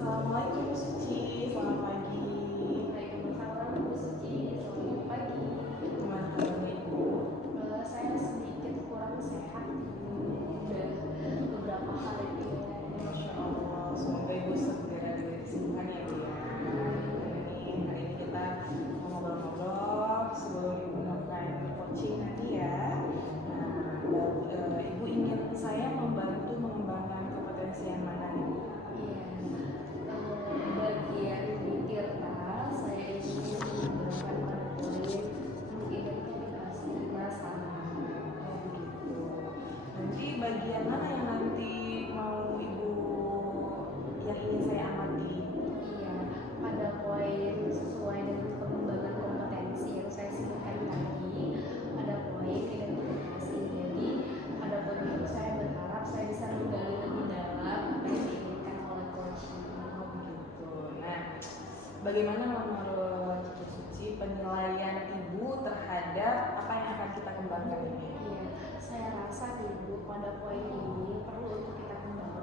Assalamualaikum Bu Suci, selamat pagi. Waalaikumsalam Bu Suci, selamat pagi. Gimana kabarnya Ibu? Saya sedikit kurang sehat, udah beberapa hari ini. Masya Allah, semoga Ibu segera diberi kesembuhan ya Bu ya. Hari ini kita mau ngobrol-ngobrol sebelum Ibu melakukan coaching nanti ya. Nah, Ibu ingin saya membantu mengembangkan kompetensi yang mana nih Bu? Bagian di Tirta, saya ingin menggunakan materi mengidentifikasi masalah. Gitu. Nanti bagian mana yang nanti mau Ibu yang ingin saya amati? Iya, pada poin sesuai dengan pengembangan kompetensi yang saya sebutkan tadi, ada poin identifikasi. Jadi pada poin itu saya berharap saya bisa menggali lebih dalam apa yang diinginkan oleh coaching. Gitu. Nah, bagaimana menurut Bu Suci penilaian Ibu terhadap apa yang akan kita kembangkan ini? Iya, saya rasa Ibu pada poin ini perlu untuk kita kembangkan.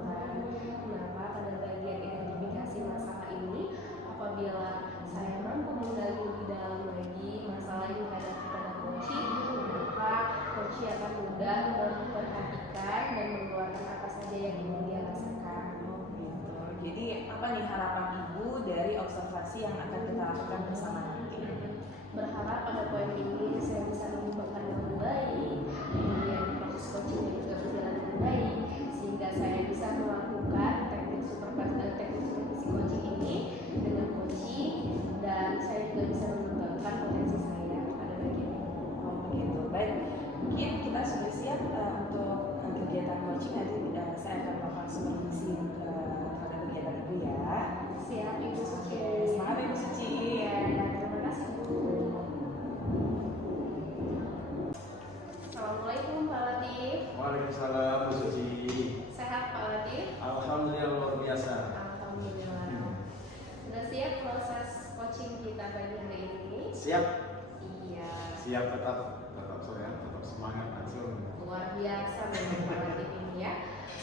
Kenapa? Pada bagian identifikasi masalah ini, apabila saya mampu menggali lebih dalam lagi masalah yang dihadapi pada coaching, maka coaching akan mudah memperhatikan dan mengeluarkan apa saja yang ingin dia rasakan. Gitu. Jadi apa nih harapan Ibu dari observasi yang akan kita lakukan bersama nanti? Berharap pada poin ini saya bisa mengembangkan dengan baik, kemudian proses coaching juga berjalan dengan baik, sehingga saya bisa melakukan teknik supervisi coaching ini dengan coaching, dan saya juga bisa mengembangkan potensi saya pada bagian ini. Begitu. Baik. Mungkin kita sudah siap untuk kegiatan coaching nanti saya akan melakukan supervisi pada kegiatan Ibu ya. Siap Ibu Suci. Semangat Ibu Suci. Ya, terima kasih Bu. Assalamualaikum Pak Latif. Waalaikumsalam Bu Suci. Sehat Pak Latif? Alhamdulillah luar biasa. Alhamdulillah. Sudah siap proses coaching kita pagi hari ini? Siap, Iya. siap tetap saya tetap semangat langsung. Luar biasa memang Pak Latif ini ya.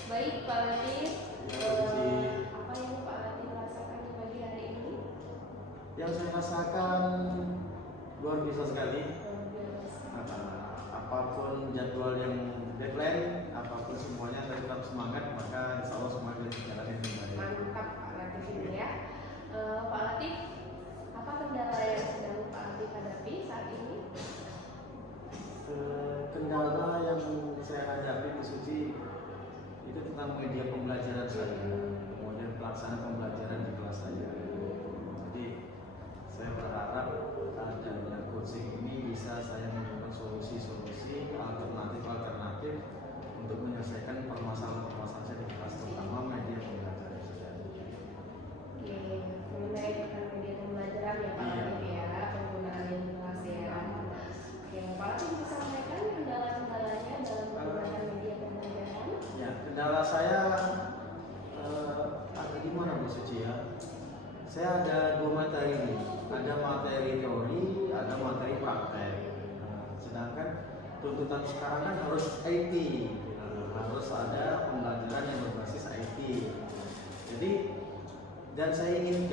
Baik Pak Latif, apa yang Pak Latif rasakan di pagi hari ini? Yang saya rasakan luar biasa sekali. Luar biasa. Apapun jadwal yang deadline, apapun semuanya saya tetap semangat, maka insya Allah semuanya berjalan dengan baik. Mantap Pak Latif ini ya. Pak Latif, apa kendala yang sedang Pak Latif hadapi saat ini? Kendala yang saya hadapi Bu Suci itu tentang media pembelajaran saya, kemudian pelaksanaan pembelajaran di kelas saya. Jadi saya berharap dengan coaching ini bisa saya menemukan solusi-solusi alternatif untuk menyelesaikan permasalahan-permasalahan saya di kelas, terutama media pembelajaran saya. Oke, mengenai tentang media pembelajaran ya Pak Latif ya, penggunaan di kelas ya. Oke, Pak Latif bisa sampaikan kendala-kendalanya dalam penggunaan media pembelajaran? Ya, kendala saya ada di mana Bu Suci ya? Saya ada dua materi ini, ada materi teori, ada materi praktek. Sedangkan tuntutan sekarang kan harus IT, harus ada pembelajaran yang berbasis IT. Jadi dan saya ingin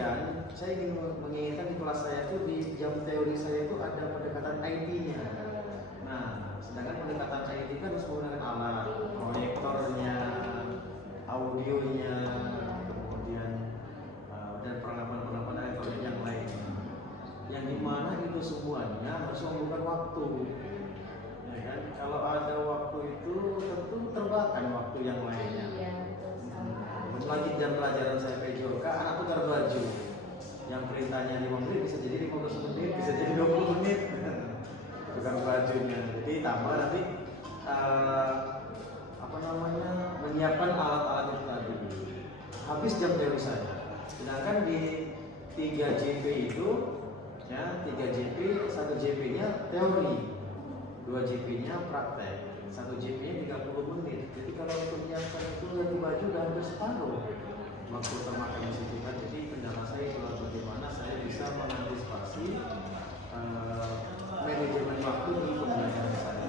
menginginkan di kelas saya itu di jam teori saya itu ada pendekatan IT-nya. Nah, sedangkan pendekatan IT kan harus menggunakan alat, proyektornya, audionya, kemudian dan perlengkapan elektronik yang lainnya. Yang dimana itu semuanya harus memerlukan waktu. Ya kan? Kalau ada waktu itu tentu terbakar waktu yang lainnya. Iya, betul sekali. Lagi jam pelajaran saya PJOK, anak tukar baju. Yang perintahnya 5 menit bisa jadi 15 menit, bisa jadi 20 menit. Tukar bajunya. Jadi tambah nanti menyiapkan alat-alat itu tadi. Habis jam teori saya. Sedangkan di 3 JP itu ya 3 JP, 1 JP-nya teori, 2 JP-nya praktek, 1 JP-nya 30 menit. Jadi kalau untuk menyiapkan itu ganti baju udah hampir separuh waktu termakan di situ kan. Jadi kendala saya adalah bagaimana saya bisa mengantisipasi manajemen waktu di pembelajaran saya.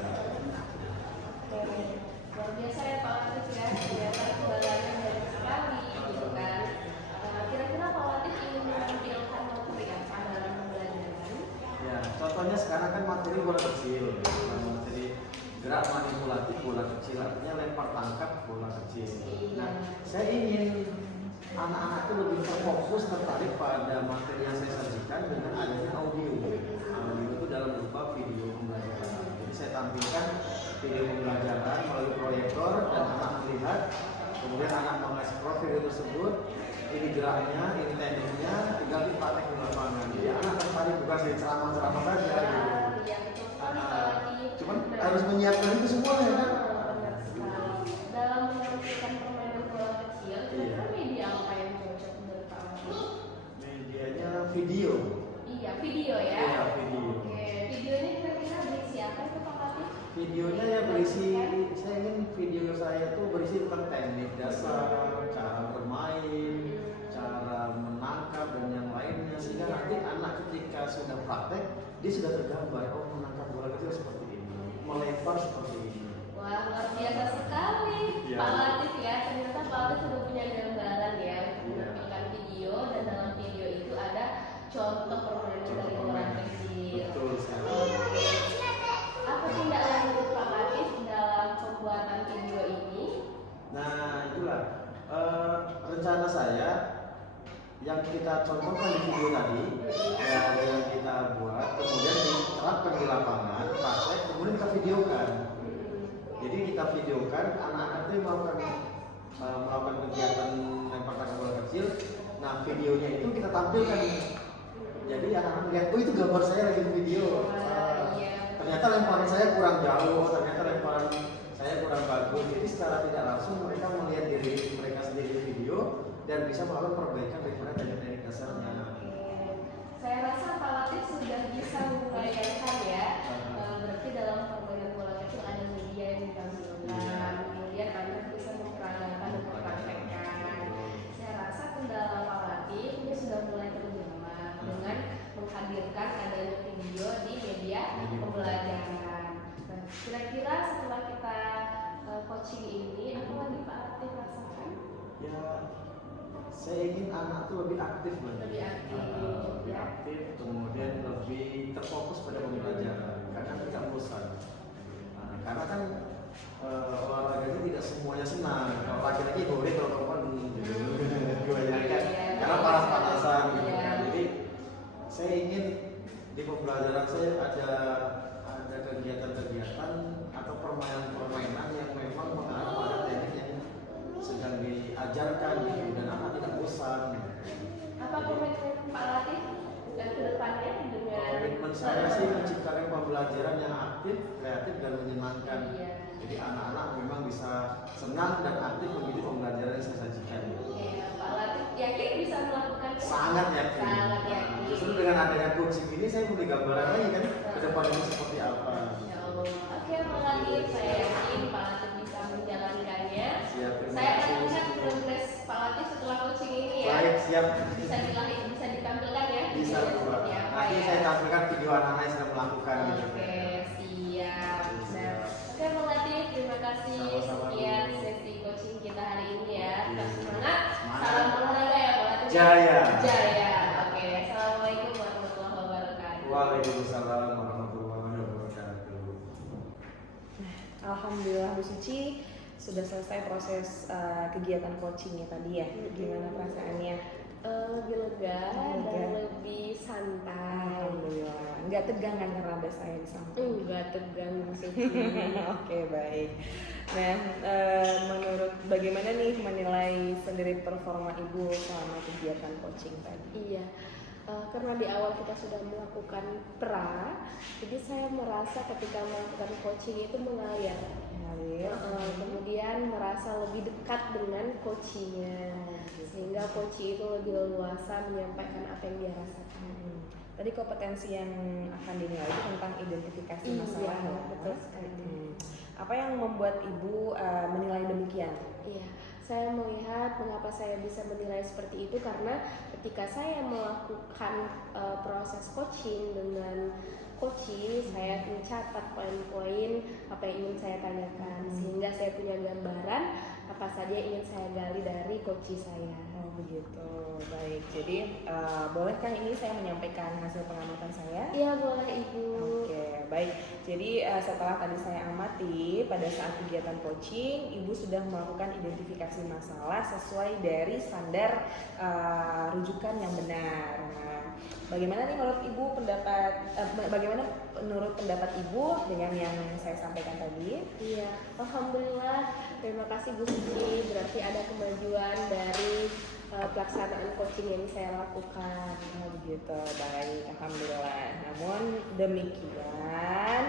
Luar biasa ya Pak Latif ya, kelihatan kendalanya banyak sekali gitu kan. Kira-kira sekarang kan materi bola kecil, materi gerak manipulatif bola kecil, artinya lempar tangkap bola kecil. Nah, saya ingin anak-anak itu lebih terfokus, tertarik pada materi yang saya sajikan dengan adanya audio. Audio itu dalam berupa video pembelajaran. Jadi saya tampilkan video pembelajaran melalui proyektor dan anak melihat, kemudian anak mengeksplor video tersebut. Ini geraknya, ini tekniknya, tinggal dipraktek di lapangan. Jadi anak tertarik bukan dari ceramah-ceramah saja. Gitu. Iya, betul sekali. Cuman harus menyiapkan itu semua ya kan? Benar sekali. Dalam menampilkan permainan bola kecil, kira-kira media apa yang cocok menurut Pak Latif? Medianya video. Iya, video ya. Iya, video. Oke, videonya kira-kira berisi apa itu Pak Latif? Videonya ya berisi, saya ingin video saya tuh berisi tentang teknik dasar, cara bermain, cara menangkap dan yang lainnya, sehingga nanti anak ketika sudah praktek dia sudah tergambar, oh menangkap bola kecil seperti ini, melempar seperti ini. Wah, luar biasa sekali Iya. Pak Latif ya. Ternyata Pak Latif sudah punya gambaran ya untuk Iya. menampilkan video, dan dalam video itu ada contoh permainan dari bola kecil. Betul sekali. Oke. Apa tindak lanjut Pak Latif dalam pembuatan video ini? Nah itulah rencana saya yang kita contohkan di video tadi, ya, yang kita buat, kemudian diterapkan di lapangan, praktek, kemudian kita videokan. Jadi kita videokan anak-anak itu melakukan kegiatan lempar tangkap bola kecil. Nah videonya itu kita tampilkan. Jadi anak-anak melihat, oh itu gambar saya lagi di video. Ternyata lemparan saya kurang jauh, ternyata lemparan saya kurang bagus. Jadi secara tidak langsung mereka melihat diri mereka sendiri di video dan bisa melakukan perbaikan daripada teknik-teknik dasarnya. Saya rasa Pak Latif sudah bisa membayangkan ya. Berarti dalam permainan bola kecil ada media yang ditampilkan, kemudian anak bisa memperagakan dan mempraktekkan. Saya rasa kendala Pak Latif ini sudah mulai terjemah dengan menghadirkan adanya video di media pembelajaran. Nah, kira-kira setelah kita coaching ini, apa lagi Pak Latif rasakan? Ya, saya ingin anak itu lebih aktif lagi. Lebih aktif, lebih ya. aktif, kemudian lebih terfokus pada pembelajaran karena tidak bosan. Nah, karena kan olahraga itu tidak semuanya senang. Kalau laki-laki boleh, kalau perempuan gitu. Kebanyakan karena panas-panasan. Gitu. Iya. Jadi saya ingin di pembelajaran saya ada kegiatan-kegiatan atau permainan-permainan yang memang mengarah pada teknik yang sedang diajarkan gitu, dan anak tidak bosan. Apa komitmen Pak Latif dan kedepannya dengan Komitmen saya sih menciptakan pembelajaran yang aktif, kreatif dan menyenangkan. Iya. Jadi anak-anak memang bisa senang dan aktif mengikuti pembelajaran yang saya sajikan. Ya, Pak Latif yakin bisa melakukan Sangat yakin. Sangat yakin. Justru dengan adanya coaching ini saya punya gambaran lagi kan ke depan ini seperti apa. Ya Allah. Oke, Pak Latif, saya yakin Pak Latif bisa menjalankannya. Siap. Terima Saya akan kasih. lihat progres Pak Latif setelah coaching ini ya. Baik, siap. Bisa ditampilkan ya. Bisa, videonya Bu. seperti apa Nanti ya. saya tampilkan video anak-anak yang sedang melakukan gitu. Oke, siap. Nah, Siap. oke Pak Latif, terima kasih. Sama-sama, Bu. Sekian sesi coaching kita hari ini ya. Tetap Iya. semangat. Semangat. Salam olahraga ya Pak Latif. Jaya. Jaya. Oke, assalamualaikum warahmatullahi wabarakatuh. Waalaikumsalam warahmatullahi wabarakatuh. Alhamdulillah Bu Suci sudah selesai proses kegiatan coachingnya tadi ya. Gimana perasaannya? Lebih lega Lega. dan lebih santai. Alhamdulillah. Nggak tegang kan karena ada saya di samping? Enggak tegang Suci. Oke, baik. Nah, menurut bagaimana nih menilai sendiri performa Ibu selama kegiatan coaching tadi? Iya. Karena di awal kita sudah melakukan pra, jadi saya merasa ketika melakukan coaching itu mengalir. Mengalir. Kemudian merasa lebih dekat dengan coachingnya, sehingga coach itu lebih leluasa menyampaikan apa yang dia rasakan. Tadi kompetensi yang akan dinilai itu tentang identifikasi masalah. Iya, ya? betul sekali. Apa yang membuat Ibu menilai demikian? Iya, saya melihat mengapa saya bisa menilai seperti itu karena ketika saya melakukan proses coaching dengan coaching, saya mencatat poin-poin apa yang ingin saya tanyakan, sehingga saya punya gambaran apa saja yang ingin saya gali dari coaching saya. Oh begitu, baik. Jadi bolehkah ini saya menyampaikan hasil pengamatan saya? Iya boleh Ibu. Oke, baik. Jadi setelah tadi saya amati pada saat kegiatan coaching, Ibu sudah melakukan identifikasi masalah sesuai dari standar rujukan yang benar. Nah, bagaimana nih menurut Ibu bagaimana menurut pendapat Ibu dengan yang saya sampaikan tadi? Iya, alhamdulillah. Terima kasih Bu Suci. Berarti ada kemajuan dari pelaksanaan coaching yang saya lakukan. Oh begitu, baik, alhamdulillah. Namun demikian,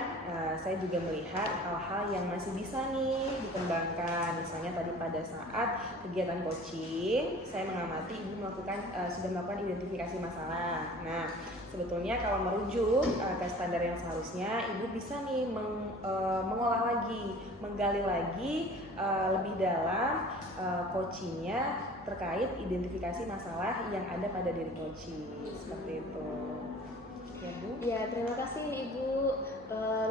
saya juga melihat hal-hal yang masih bisa nih dikembangkan. Misalnya tadi pada saat kegiatan coaching, saya mengamati Ibu sudah melakukan identifikasi masalah. Nah, sebetulnya kalau merujuk ke standar yang seharusnya, Ibu bisa nih mengolah lagi, menggali lagi lebih dalam coachingnya terkait identifikasi masalah yang ada pada diri coaching, seperti itu. Ya Bu. Ya, terima kasih Ibu.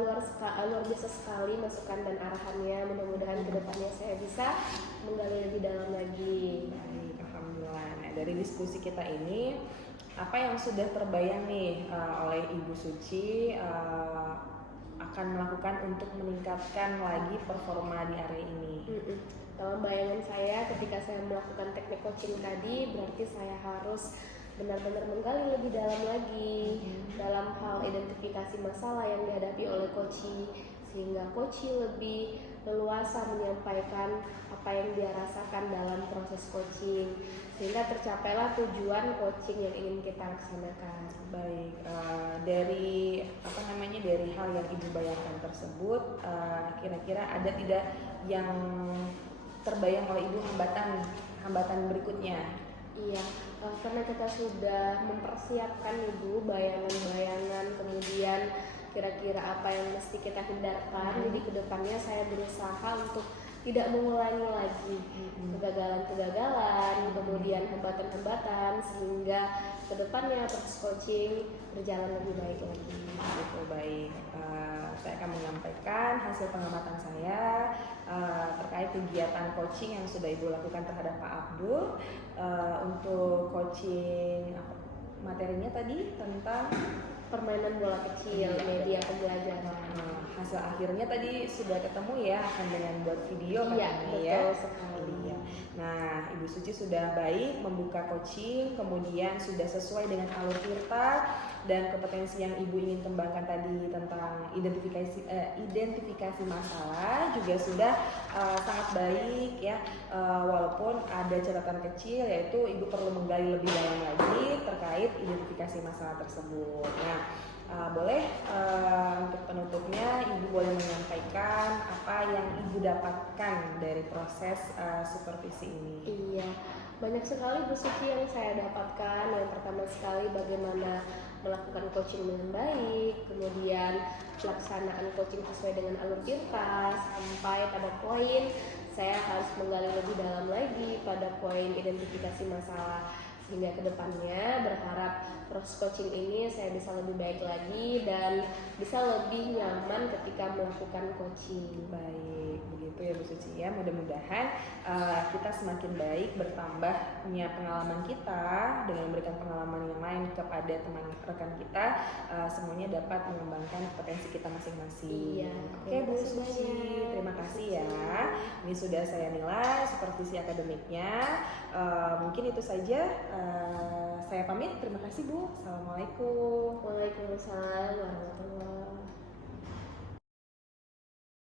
Luar biasa sekali masukan dan arahannya. Mudah-mudahan kedepannya saya bisa menggali lebih dalam lagi. Baik, alhamdulillah. Nah, dari diskusi kita ini, apa yang sudah terbayang nih oleh Ibu Suci akan melakukan untuk meningkatkan lagi performa di area ini? Dalam bayangan saya ketika saya melakukan teknik coaching tadi, berarti saya harus benar-benar menggali lebih dalam lagi dalam hal identifikasi masalah yang dihadapi oleh coaching, sehingga coaching lebih leluasa menyampaikan apa yang dia rasakan dalam proses coaching, sehingga tercapailah tujuan coaching yang ingin kita laksanakan. Baik, dari hal yang Ibu bayangkan tersebut, kira-kira ada tidak yang terbayang oleh Ibu hambatan berikutnya? Iya, karena kita sudah mempersiapkan Ibu bayangan-bayangan, kemudian kira-kira apa yang mesti kita hindarkan. Jadi kedepannya saya berusaha untuk tidak mengulangi lagi kegagalan-kegagalan, kemudian hambatan-hambatan, sehingga kedepannya proses coaching berjalan lebih baik lagi. Itu baik. Saya akan menyampaikan hasil pengamatan saya terkait kegiatan coaching yang sudah Ibu lakukan terhadap Pak Abdul. Untuk coaching materinya tadi tentang Permainan bola kecil, media pembelajaran. Hasil akhirnya tadi sudah ketemu ya, akan dengan buat video Iya, katanya ya. betul sekali. Iya. Nah, Ibu Suci sudah baik membuka coaching, kemudian sudah sesuai dengan alur tirta dan kompetensi yang Ibu ingin kembangkan tadi tentang identifikasi masalah juga sudah sangat baik ya. Walaupun ada catatan kecil, yaitu Ibu perlu menggali lebih dalam lagi terkait identifikasi masalah tersebut. Nah, boleh untuk penutupnya Ibu boleh menyampaikan apa yang Ibu dapatkan dari proses supervisi ini. Iya, banyak sekali Bu Suci yang saya dapatkan. Yang pertama sekali bagaimana melakukan coaching dengan baik, kemudian pelaksanaan coaching sesuai dengan alur tirta, sampai pada poin saya harus menggali lebih dalam lagi pada poin identifikasi masalah, sehingga kedepannya berharap proses coaching ini saya bisa lebih baik lagi dan bisa lebih nyaman ketika melakukan coaching. Baik, begitu ya Bu Suci ya. Mudah-mudahan kita semakin baik, bertambahnya pengalaman kita dengan memberikan pengalaman yang lain kepada teman rekan kita, semuanya dapat mengembangkan potensi kita masing-masing. Iya, Oke Bu Suci, terima kasih ya. Ini sudah saya nilai supervisi akademiknya. Mungkin itu saja. Saya pamit. Terima kasih Bu. Assalamualaikum. Waalaikumsalam warahmatullahi